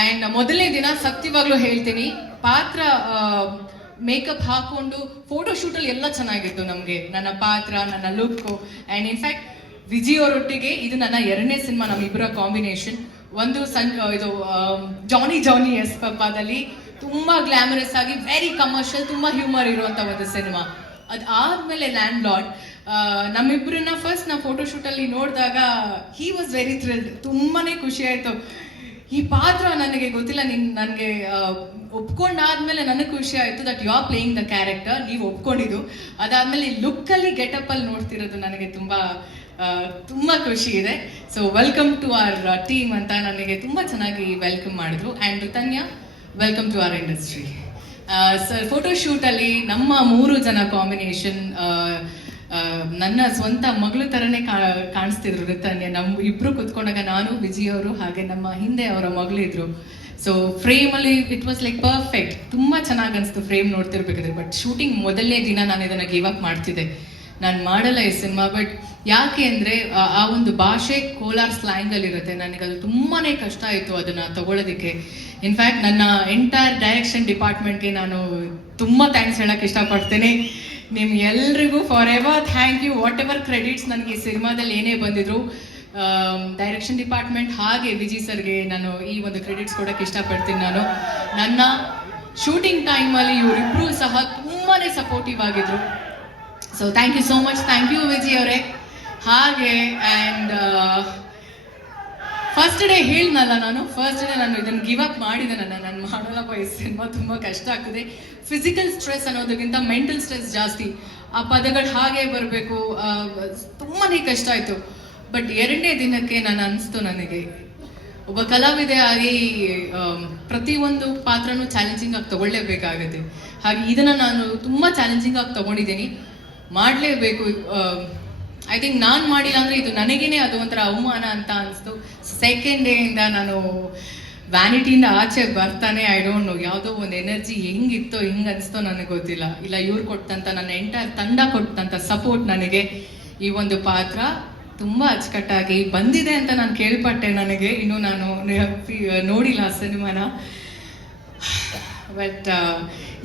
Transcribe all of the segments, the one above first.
And ಮೊದಲನೇ ದಿನ ಸತ್ಯವಾಗ್ಲೂ ಹೇಳ್ತೀನಿ, ಪಾತ್ರ ಮೇಕಪ್ ಹಾಕೊಂಡು ಫೋಟೋ ಶೂಟಲ್ಲಿ ಎಲ್ಲ ಚೆನ್ನಾಗಿತ್ತು ನಮಗೆ. ನನ್ನ ಪಾತ್ರ, ನನ್ನ ಲುಕ್ ಅಂಡ್ ಇನ್ಫ್ಯಾಕ್ಟ್ ವಿಜಿ ಅವರೊಟ್ಟಿಗೆ ಇದು ನನ್ನ ಎರಡನೇ ಸಿನಿಮಾ ನಮ್ಮಿಬ್ಬರ ಕಾಂಬಿನೇಷನ್ ಒಂದು ಸನ್ ಇದು ಜಾನಿ ಜಾನಿ ಎಸ್ ಪಪ್ಪಾದಲ್ಲಿ ತುಂಬಾ ಗ್ಲಾಮರಸ್ ಆಗಿ ವೆರಿ ಕಮರ್ಷಿಯಲ್ ತುಂಬಾ ಹ್ಯೂಮರ್ ಇರುವಂತ ಒಂದು ಸಿನಿಮಾ ಅದಾದ್ಮೇಲೆ ಲ್ಯಾಂಡ್ ಲಾರ್ಡ್ ನಮ್ಮಿಬ್ಬರನ್ನ ಫಸ್ಟ್ ನಾ ಫೋಟೋ ಶೂಟ್ ಅಲ್ಲಿ ನೋಡಿದಾಗ ಹಿ ವಾಸ್ ವೆರಿ ಥ್ರಿಲ್ಡ್ ತುಂಬಾನೇ ಖುಷಿ ಆಯ್ತು. ಈ ಪಾತ್ರ ನನಗೆ ಗೊತ್ತಿಲ್ಲ, ನಿನ್, ನನಗೆ ಒಪ್ಕೊಂಡಾದ್ಮೇಲೆ ನನಗೆ ಖುಷಿ ಆಯಿತು that you are playing the character ನೀವು ಒಪ್ಕೊಂಡಿದ್ದು. ಅದಾದ್ಮೇಲೆ ಈ ಲುಕ್ಕಲ್ಲಿ ಗೆಟಪ್ ಅಲ್ಲಿ ನೋಡ್ತಿರೋದು ನನಗೆ ತುಂಬ ತುಂಬ ಖುಷಿ ಇದೆ. So welcome to our team ಅಂತ ನನಗೆ ತುಂಬ ಚೆನ್ನಾಗಿ ವೆಲ್ಕಮ್ ಮಾಡಿದ್ರು. And Tanya welcome to our industry sir ಫೋಟೋಶೂಟಲ್ಲಿ ನಮ್ಮ ಮೂರು ಜನ ಕಾಂಬಿನೇಷನ್ ನನ್ನ ಸ್ವಂತ ಮಗಳು ತರನೇ ಕಾ- ಕಾಣಿಸ್ತಿದ್ರು ನೃತ್ಯ ನಮ್ ಇಬ್ರು ಕುತ್ಕೊಂಡಾಗ ನಾನು, ವಿಜಯ್ ಅವರು, ಹಾಗೆ ನಮ್ಮ ಹಿಂದೆ ಅವರ ಮಗಳಿದ್ರು ಸೊ ಫ್ರೇಮ್ ಅಲ್ಲಿ ಇಟ್ ವಾಸ್ ಲೈಕ್ ಪರ್ಫೆಕ್ಟ್ ತುಂಬಾ ಚೆನ್ನಾಗಿ ಅನಿಸ್ತು ಫ್ರೇಮ್ ನೋಡ್ತಿರ್ಬೇಕಾದ್ರೆ. ಬಟ್ ಶೂಟಿಂಗ್ ಮೊದಲನೇ ದಿನ ನಾನು ಇದನ್ನ ಗಿವ್ ಅಪ್ ಮಾಡ್ತಿದ್ದೆ. ನಾನು ಮಾಡಲ್ಲ ಈ ಸಿನಿಮಾ ಬಟ್ ಯಾಕೆ ಅಂದರೆ, ಆ- ಒಂದು ಭಾಷೆ ಕೋಲಾರ್ ಇರುತ್ತೆ. ನನಗೆ ಅದು ತುಂಬಾನೇ ಕಷ್ಟ ಆಯಿತು ಅದನ್ನ ತಗೊಳ್ಳೋದಕ್ಕೆ ಇನ್ಫ್ಯಾಕ್ಟ್ ನನ್ನ ಎಂಟೈರ್ ಡೈರೆಕ್ಷನ್ ಡಿಪಾರ್ಟ್ಮೆಂಟ್ಗೆ ನಾನು ತುಂಬಾ ಥ್ಯಾಂಕ್ಸ್ ಹೇಳಕ್ ಇಷ್ಟಪಡ್ತೇನೆ. ನಿಮ್ ಎಲ್ರಿಗೂ forever thank you whatever credits ನನಗೆ ಈ ಸಿನಿಮಾದಲ್ಲಿ ಏನೇ ಬಂದಿದ್ರು ಡೈರೆಕ್ಷನ್ ಡಿಪಾರ್ಟ್ಮೆಂಟ್ ಹಾಗೆ ವಿಜಿ ಸರ್ಗೆ ನಾನು ಈ ಒಂದು ಕ್ರೆಡಿಟ್ಸ್ ಕೊಡಕ್ಕೆ ಇಷ್ಟಪಡ್ತೀನಿ ನಾನು. ನನ್ನ ಶೂಟಿಂಗ್ ಟೈಮಲ್ಲಿ ಇವರಿಬ್ರು ಸಹ ತುಂಬಾನೇ ಸಪೋರ್ಟಿವ್ ಆಗಿದ್ರು. So thank you so much thank you Viji ಅವರೇ. ಹಾಗೆ ಆ್ಯಂಡ್ ಫಸ್ಟ್ ಡೇ ಹೇಳ್ನಲ್ಲ ನಾನು. ಫಸ್ಟ್ ಡೇ ನಾನು ಇದನ್ನು ಗಿವ್ ಅಪ್ ಮಾಡಿದೆ ನನ್ನ. ನಾನು ಮಾಡಲ್ಲಪ್ಪ ಈ ಸಿನಿಮಾ ತುಂಬ ಕಷ್ಟ ಆಗ್ತದೆ. ಫಿಸಿಕಲ್ ಸ್ಟ್ರೆಸ್ ಅನ್ನೋದಕ್ಕಿಂತ ಮೆಂಟಲ್ ಸ್ಟ್ರೆಸ್ ಜಾಸ್ತಿ. ಆ ಪದಗಳು ಹಾಗೆ ಬರಬೇಕು. ತುಂಬಾನೇ ಕಷ್ಟ ಆಯಿತು. ಬಟ್ ಎರಡನೇ ದಿನಕ್ಕೆ ನಾನು ಅನಿಸ್ತು ನನಗೆ. ಒಬ್ಬ ಕಲಾವಿದೆ ಆಗಿ ಪ್ರತಿಯೊಂದು ಪಾತ್ರನೂ ಚಾಲೆಂಜಿಂಗ್ ಆಗಿ ತಗೊಳ್ಳೇಬೇಕಾಗುತ್ತೆ. ಹಾಗೆ ಇದನ್ನ ನಾನು ತುಂಬಾ ಚಾಲೆಂಜಿಂಗ್ ಆಗಿ ತಗೊಂಡಿದ್ದೀನಿ. ಮಾಡಲೇಬೇಕು ಐ ಥಿಂಕ್ ನಾನು ಮಾಡಿಲ್ಲ ಅಂದರೆ ಇದು ನನಗೇನೆ ಅದು ಒಂಥರ ಅವಮಾನ ಅಂತ ಅನಿಸ್ತು. ಸೆಕೆಂಡ್ ಡೇಯಿಂದ ನಾನು ವ್ಯಾನಿಟಿಯಿಂದ ಆಚೆ ಬರ್ತಾನೆ ಐ ಡೋಂಟ್ ನೋ ಯಾವುದೋ ಒಂದು ಎನರ್ಜಿ ಹೆಂಗಿತ್ತೋ, ಹೆಂಗೆ ಅನಿಸ್ತೋ ನನಗೆ ಗೊತ್ತಿಲ್ಲ. ಇಲ್ಲ, ಇವ್ರು ಕೊಟ್ಟಂತ, ನನ್ನ ಎಂಟೈರ್ ತಂಡ ಕೊಟ್ಟಂತ ಸಪೋರ್ಟ್ ನನಗೆ ಈ ಒಂದು ಪಾತ್ರ ತುಂಬ ಅಚ್ಚುಕಟ್ಟಾಗಿ ಬಂದಿದೆ ಅಂತ ನಾನು ಕೇಳ್ಪಟ್ಟೆ ನನಗೆ. ಇನ್ನು ನಾನು ನೋಡಿಲ್ಲ ಸಿನಿಮಾನ. ಬಟ್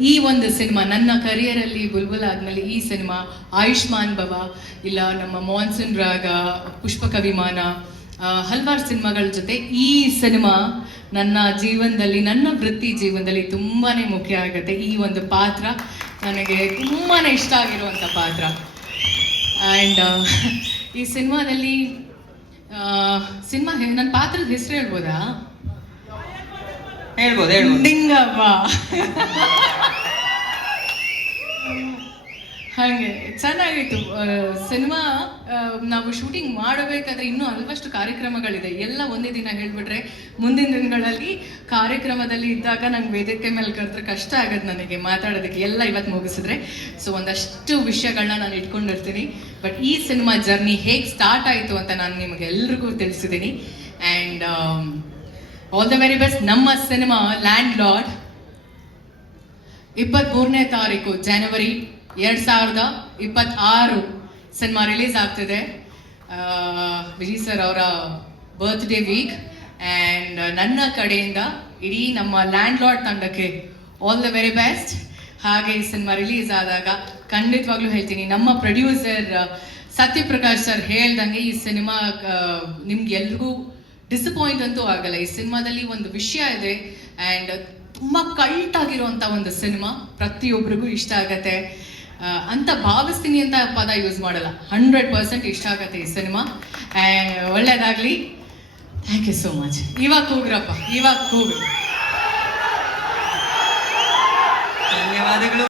ಈ ಒಂದು ಸಿನಿಮಾ, ನನ್ನ ಕರಿಯರಲ್ಲಿ ಬುಲ್ಬುಲ್ ಆದಮೇಲೆ ಈ ಸಿನಿಮಾ, ಆಯುಷ್ಮಾನ್ ಭವ, ಇಲ್ಲ ನಮ್ಮ ಮಾನ್ಸೂನ್ ರಾಗ ಪುಷ್ಪಕ ವಿಮಾನ ಹಲವಾರು ಸಿನಿಮಾಗಳ ಜೊತೆ ಈ ಸಿನಿಮಾ ನನ್ನ ಜೀವನದಲ್ಲಿ, ನನ್ನ ವೃತ್ತಿ ಜೀವನದಲ್ಲಿ ತುಂಬಾ ಮುಖ್ಯ ಆಗುತ್ತೆ. ಈ ಒಂದು ಪಾತ್ರ ನನಗೆ ತುಂಬಾ ಇಷ್ಟ ಆಗಿರುವಂಥ ಪಾತ್ರ. ಆ್ಯಂಡ್ ಈ ಸಿನಿಮಾದಲ್ಲಿ ಸಿನಿಮಾ ನನ್ನ ಪಾತ್ರದ ಹೆಸರು ಹೇಳ್ಬೋದಾ? ಹೇಳ್ಬೋದು ಹಾಗೆ, ಚೆನ್ನಾಗಿತ್ತು. ಸಿನಿಮಾ ನಾವು ಶೂಟಿಂಗ್ ಮಾಡಬೇಕಾದ್ರೆ ಇನ್ನೂ ಹಲವಷ್ಟು ಕಾರ್ಯಕ್ರಮಗಳಿದೆ. ಎಲ್ಲ ಒಂದೇ ದಿನ ಹೇಳ್ಬಿಟ್ರೆ, ಮುಂದಿನ ದಿನಗಳಲ್ಲಿ ಕಾರ್ಯಕ್ರಮದಲ್ಲಿ ಇದ್ದಾಗ ನಂಗೆ ವೇದಿಕೆ ಮೇಲೆ ಕರೆದ್ರೆ ಕಷ್ಟ ಆಗದ್ ನನಗೆ ಮಾತಾಡೋದಕ್ಕೆ. ಎಲ್ಲ ಇವತ್ತು ಮುಗಿಸಿದ್ರೆ. ಸೊ ಒಂದಷ್ಟು ವಿಷಯಗಳನ್ನ ನಾನು ಇಟ್ಕೊಂಡಿರ್ತೀನಿ. ಬಟ್ ಈ ಸಿನಿಮಾ ಜರ್ನಿ ಹೇಗೆ ಸ್ಟಾರ್ಟ್ ಆಯಿತು ಅಂತ ನಾನು ನಿಮಗೆ ಎಲ್ರಿಗೂ ತಿಳಿಸಿದ್ದೀನಿ and all the very best ನಮ್ಮ ಸಿನಿಮಾ ಲ್ಯಾಂಡ್ ಲಾರ್ಡ್ ಇಪ್ಪತ್ತ್ ಮೂರನೇ ತಾರೀಕು ಜನವರಿ ಎರಡ್ ಸಾವಿರದ ಇಪ್ಪತ್ತಾರು ಸಿನಿಮಾ ರಿಲೀಸ್ ಆಗ್ತಿದೆ. ವಿಜಯ್ ಸರ್ ಅವರ ಬರ್ತ್ಡೇ ವೀಕ್ ಆ್ಯಂಡ್ ನನ್ನ ಕಡೆಯಿಂದ ಇಡೀ ನಮ್ಮ ಲ್ಯಾಂಡ್ ಲಾರ್ಡ್ ತಂಡಕ್ಕೆ ಆಲ್ ದ ವೆರಿ ಬೆಸ್ಟ್ ಹಾಗೆ ಈ ಸಿನಿಮಾ ರಿಲೀಸ್ ಆದಾಗ ಖಂಡಿತವಾಗ್ಲೂ ಹೇಳ್ತೀನಿ, ನಮ್ಮ ಪ್ರೊಡ್ಯೂಸರ್ ಸತ್ಯಪ್ರಕಾಶ್ ಸರ್ ಹೇಳ್ದಂಗೆ ಈ ಸಿನಿಮಾ ನಿಮ್ಗೆ ಎಲ್ರಿಗೂ ಡಿಸಪಾಯಿಂಟ್ ಅಂತೂ ಆಗಲ್ಲ. ಈ ಸಿನಿಮಾದಲ್ಲಿ ಒಂದು ವಿಷಯ ಇದೆ ಆ್ಯಂಡ್ ತುಂಬ ಕಲ್ಟ್ ಆಗಿರುವಂಥ ಒಂದು ಸಿನಿಮಾ ಪ್ರತಿಯೊಬ್ಬರಿಗೂ ಇಷ್ಟ ಆಗತ್ತೆ. ಅಂತ ಭಾವಿಸ್ತೀನಿ ಅಂತ ಪದ ಯೂಸ್ ಮಾಡಲ್ಲ. ಹಂಡ್ರೆಡ್ ಪರ್ಸೆಂಟ್ ಇಷ್ಟ ಆಗತ್ತೆ ಈ ಸಿನಿಮಾ. ಒಳ್ಳೇದಾಗ್ಲಿ. ಥ್ಯಾಂಕ್ ಯು ಸೋ ಮಚ್ ಇವಾಗ ಕೂಗ್ರಪ್ಪ. ಇವಾಗ ಕೂಗ್ರು ಧನ್ಯವಾದಗಳು.